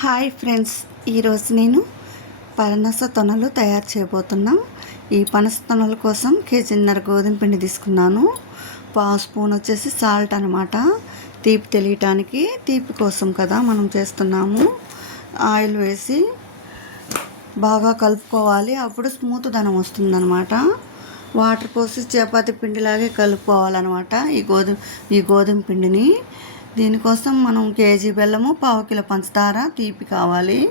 Hi friends ఈరోజు నేను పనస తొనలు తయారు చేయబోతున్నాం. ఈ పనస తొనల కోసం కేజీన్నర గోధుమ పిండి తీసుకున్నాను. పావు స్పూన్ వచ్చేసి సాల్ట్ అనమాట తీపి తెలియటానికి తీపి కోసం కదా మనం చేస్తున్నాము. ఆయిల్ వేసి బాగా కలుపుకోవాలి. అప్పుడు స్మూత్ ధనం వస్తుందన్నమాట. వాటర్ పోసి చపాతి పిండిలాగే కలుపుకోవాలన్నమాట ఈ గోధుమ ఈ గోధుమ పిండిని. దీనికోసం మనం కేజీ బెల్లము పావు కిలో పంచదార తీపి కావాలి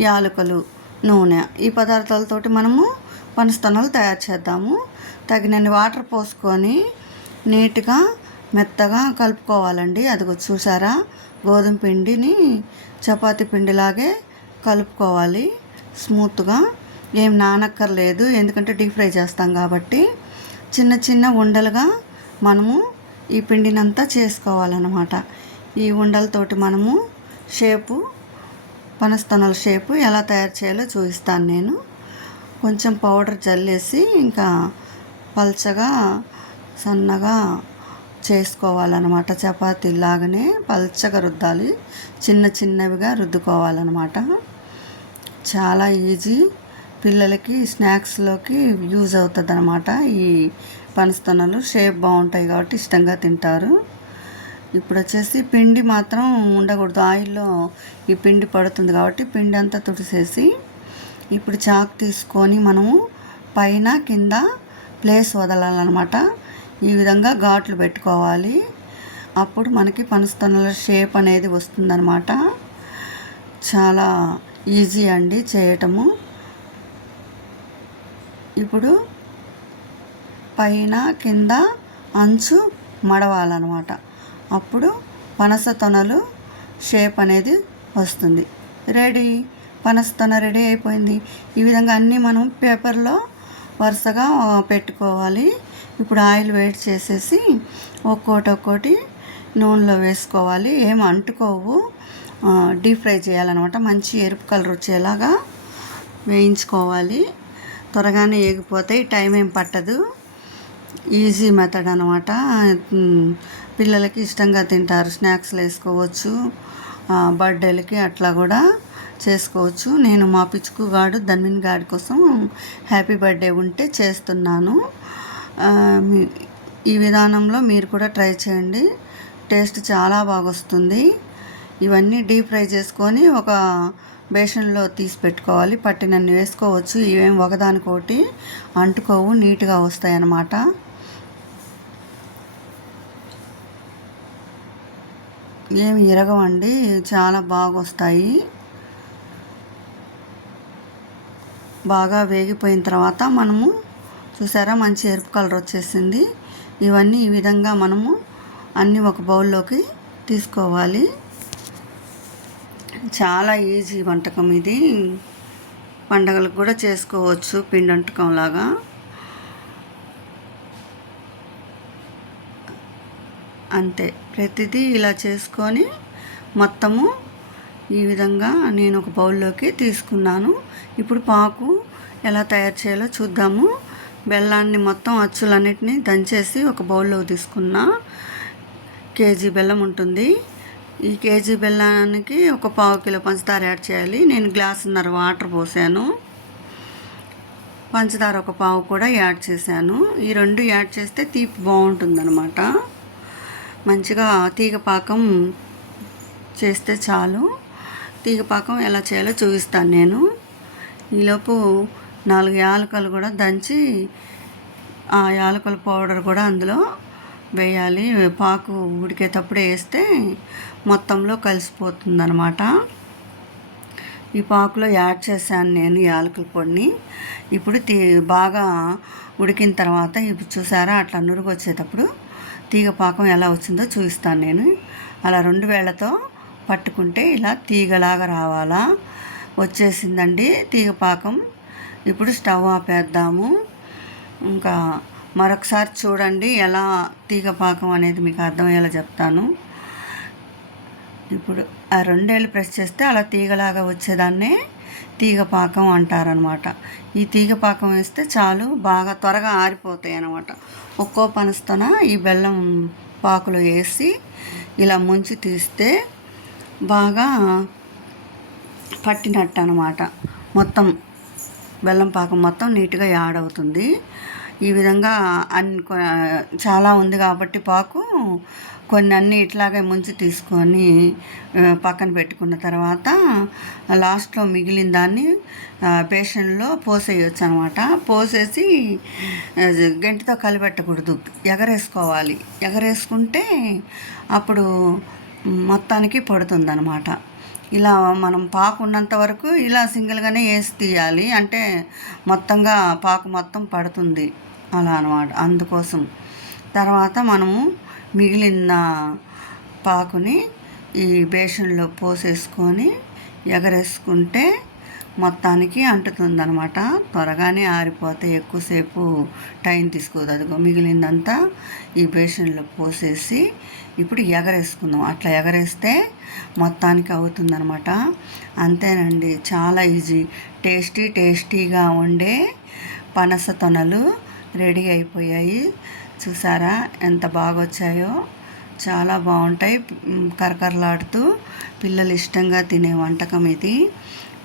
యాలకులు నూనె. ఈ పదార్థాలతోటి మనము పనస్తనాలు తయారు చేద్దాము. తగినన్ని వాటర్ పోసుకొని నీట్గా మెత్తగా కలుపుకోవాలండి. అదిగో చూసారా? గోధుమ పిండిని చపాతి పిండిలాగే కలుపుకోవాలి. స్మూత్గా. ఏం నానక్కర్లేదు. ఎందుకంటే డీప్ ఫ్రై చేస్తాం కాబట్టి. చిన్న చిన్న ఉండలుగా మనము ఈ పిండినంతా చేసుకోవాలన్నమాట. ఈ ఉండలతోటి మనము షేపు పనస్తనల షేపు ఎలా తయారు చేయాలో చూపిస్తాను నేను. కొంచెం పౌడర్ జల్లేసి ఇంకా పల్చగా సన్నగా చేసుకోవాలన్నమాట. చపాతీలాగానే పల్చగా రుద్దాలి. చిన్న చిన్నవిగా రుద్దుకోవాలన్నమాట. చాలా ఈజీ. పిల్లలకి స్నాక్స్లోకి యూజ్ అవుతుంది అనమాట ఈ పనస్తనలు షేప్ బాగుంటాయి కాబట్టి ఇష్టంగా తింటారు. ఇప్పుడు వచ్చేసి పిండి మాత్రం ఉండకూడదు. ఆయిల్లో ఈ పిండి పడుతుంది కాబట్టి పిండి అంతా తుడిసేసి ఇప్పుడు చాకు తీసుకొని మనము పైన కింద ప్లేస్ వదలాలన్నమాట. ఈ విధంగా ఘాట్లు పెట్టుకోవాలి. అప్పుడు మనకి పనస్తనల షేప్ అనేది వస్తుందన్నమాట. చాలా ఈజీ అండి చేయటము. ఇప్పుడు పైన కింద అంచు మడవాలన్నమాట. అప్పుడు పనస తొనలు షేప్ అనేది వస్తుంది. రెడీ? పనస తొన రెడీ అయిపోయింది. ఈ విధంగా అన్నీ మనం పేపర్లో వరుసగా పెట్టుకోవాలి. ఇప్పుడు ఆయిల్ వేడి చేసేసి ఒక్కోటి ఒక్కోటి నూనెలో వేసుకోవాలి. ఏం అంటుకోవు. డీప్ ఫ్రై చేయాలన్నమాట. మంచి ఎరుపు కలర్ వచ్చేలాగా వేయించుకోవాలి. త్వరగానే ఏగిపోతాయి. టైం ఏం పట్టదు. ఈజీ మెథడ్ అనమాట పిల్లలకి ఇష్టంగా తింటారు. స్నాక్స్లు వేసుకోవచ్చు. బర్త్డేలకి అట్లా కూడా చేసుకోవచ్చు. నేను మా పిచ్చుకు గాడు ధన్విన్ గాడి కోసం హ్యాపీ బర్త్డే ఉంటే చేస్తున్నాను. ఈ విధానంలో మీరు కూడా ట్రై చేయండి. టేస్ట్ చాలా బాగా వస్తుంది ఇవన్నీ డీప్ ఫ్రై చేసుకొని ఒక బేషన్లో తీసి పెట్టుకోవాలి. పట్టినన్ని వేసుకోవచ్చు. ఇవేం ఒకదానికొకటి అంటుకోవు. నీట్గా వస్తాయి అన్నమాట ఏమి ఇరగవండి. చాలా బాగా వస్తాయి బాగా వేగిపోయిన తర్వాత మనము చూసారా మంచి ఎరుపు కలర్ వచ్చేసింది. ఇవన్నీ ఈ విధంగా మనము అన్నీ ఒక బౌల్లోకి తీసుకోవాలి. చాలా ఈజీ వంటకం ఇది. పండగలకు కూడా చేసుకోవచ్చు పిండి వంటకం లాగా. అంతే. ప్రతిదీ ఇలా చేసుకొని మొత్తము ఈ విధంగా నేను ఒక బౌల్లోకి తీసుకున్నాను. ఇప్పుడు పాకు ఎలా తయారు చేయాలో చూద్దాము. బెల్లాన్ని మొత్తం అచ్చులన్నిటిని దంచేసి ఒక బౌల్లో తీసుకున్నా. కేజీ బెల్లం ఉంటుంది. ఈ కేజీ బెల్లానికి ఒక పావు కిలో పంచదార యాడ్ చేయాలి. నేను గ్లాసున్నర వాటర్ పోసాను. పంచదార ఒక పావు కూడా యాడ్ చేశాను. ఈ రెండు యాడ్ చేస్తే తీపి బాగుంటుందన్నమాట. మంచిగా తీగ పాకం చేస్తే చాలు. తీగ పాకం ఎలా చేయాలో చూపిస్తాను నేను. ఈలోపు నాలుగు యాలకలు కూడా దంచి ఆ యాలకల పౌడర్ కూడా అందులో వేయాలి. పాకు ఉడికేటప్పుడే వేస్తే మొత్తంలో కలిసిపోతుంది అనమాట ఈ పాకులో యాడ్ చేశాను నేను యాలకుల పొడిని. ఇప్పుడు తీ బాగా ఉడికిన తర్వాత ఇప్పుడు చూసారా అట్లా నురుగు వచ్చేటప్పుడు తీగ పాకం ఎలా వచ్చిందో చూపిస్తాను నేను. అలా రెండు వేళ్ళతో పట్టుకుంటే ఇలా తీగలాగా రావాలా. వచ్చేసిందండి తీగ పాకం. ఇప్పుడు స్టవ్ ఆపేద్దాము. ఇంకా మరొకసారి చూడండి ఎలా తీగ పాకం అనేది మీకు అర్థమయ్యేలా చెప్తాను. ఇప్పుడు ఆ రెండేళ్ళు ప్రెస్ చేస్తే అలా తీగలాగా వచ్చేదాన్నే తీగ పాకం అంటారనమాట. ఈ తీగ పాకం వేస్తే చాలు బాగా త్వరగా ఆరిపోతాయి అనమాట ఒక్కో పనస్తోన ఈ బెల్లం పాకులో వేసి ఇలా ముంచి తీస్తే బాగా పట్టినట్టు అనమాట మొత్తం బెల్లం పాకం మొత్తం నీట్గా యాడ్ అవుతుంది. ఈ విధంగా అన్ని చాలా ఉంది కాబట్టి పాకు కొన్ని అన్ని ఇట్లాగే ముంచి తీసుకొని పక్కన పెట్టుకున్న తర్వాత లాస్ట్లో మిగిలిన దాన్ని బేషన్లో పోసేయచ్చు అనమాట పోసేసి గంటితో కలిపెట్టకూడదు ఎగరేసుకోవాలి. ఎగరేసుకుంటే అప్పుడు మొత్తానికి పడుతుంది అనమాట ఇలా మనం పాకు ఉన్నంత వరకు ఇలా సింగిల్గానే వేసి తీయాలి. అంటే మొత్తంగా పాకు మొత్తం పడుతుంది. అలా అనమాట అందుకోసం. తర్వాత మనము మిగిలిన పాకుని ఈ బేషన్లో పోసేసుకొని ఎగరేసుకుంటే మొత్తానికి అంటుతుంది అనమాట త్వరగానే ఆరిపోతే ఎక్కువసేపు టైం తీసుకోదు. అదిగో మిగిలిందంతా ఈ బేషన్లో పోసేసి ఇప్పుడు ఎగరేసుకుందాం. అట్లా ఎగరేస్తే మొత్తానికి అవుతుందనమాట అంతేనండి. చాలా ఈజీ. టేస్టీ టేస్టీగా ఉండే పనస తొనలు రెడీ అయిపోయాయి. చూసారా ఎంత బాగా వచ్చాయో చాలా బాగుంటాయి. కరకరలాడుతూ పిల్లలు ఇష్టంగా తినే వంటకం ఇది.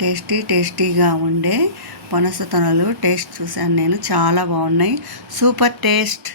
టేస్టీ టేస్టీగా ఉండే పనస తొనలు టేస్ట్ చూశాను నేను. చాలా బాగున్నాయి. Super taste!